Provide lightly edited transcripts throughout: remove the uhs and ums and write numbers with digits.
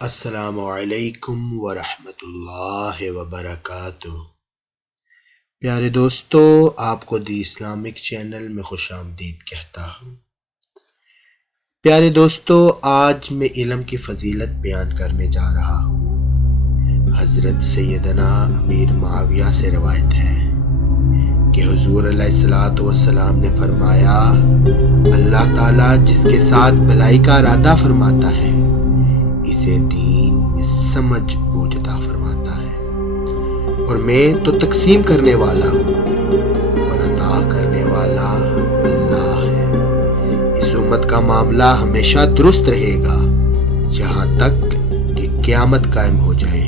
السلام علیکم ورحمۃ اللہ وبرکاتہ۔ پیارے دوستو، آپ کو دی اسلامک چینل میں خوش آمدید کہتا ہوں۔ پیارے دوستو، آج میں علم کی فضیلت بیان کرنے جا رہا ہوں۔ حضرت سیدنا امیر معاویہ سے روایت ہے کہ حضور علیہ الصلوۃ والسلام نے فرمایا، اللہ تعالیٰ جس کے ساتھ بھلائی کا ارادہ فرماتا ہے اسے دین میں سمجھ بوجھ عطا فرماتا ہے، اور میں تو تقسیم کرنے والا ہوں اور عطا کرنے والا اللہ ہے۔ اس امت کا معاملہ ہمیشہ درست رہے گا یہاں تک کہ قیامت قائم ہو جائے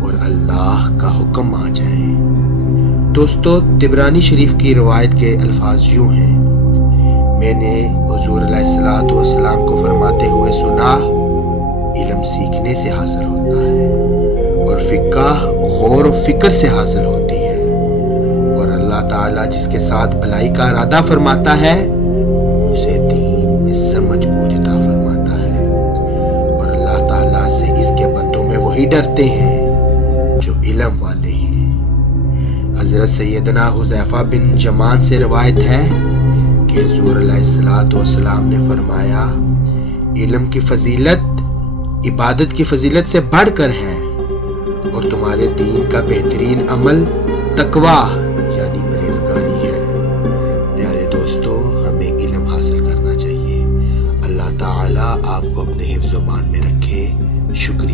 اور اللہ کا حکم آ جائے۔ دوستو، طبرانی شریف کی روایت کے الفاظ یوں ہیں: میں نے حضور علیہ الصلوۃ والسلام کو فرماتے ہوئے سنا، علم سیکھنے سے حاصل ہوتا ہے اور فقہ غور و فکر سے حاصل ہوتی ہے، اور اللہ تعالیٰ جس کے ساتھ بھلائی کا ارادہ فرماتا ہے اسے دین میں سمجھ بوجھ عطا فرماتا ہے، اور اللہ تعالیٰ سے اس کے بندوں میں وہی ڈرتے ہیں جو علم والے ہیں۔ حضرت سیدنا حذیفہ بن یمان سے روایت ہے کہ حضور علیہ الصلوۃ والسلام نے فرمایا، علم کی فضیلت عبادت کی فضیلت سے بڑھ کر ہے، اور تمہارے دین کا بہترین عمل تقویٰ یعنی پرہیزگاری ہے۔ پیارے دوستو، ہمیں علم حاصل کرنا چاہیے۔ اللہ تعالیٰ آپ کو اپنے حفظ و مان میں رکھے۔ شکریہ۔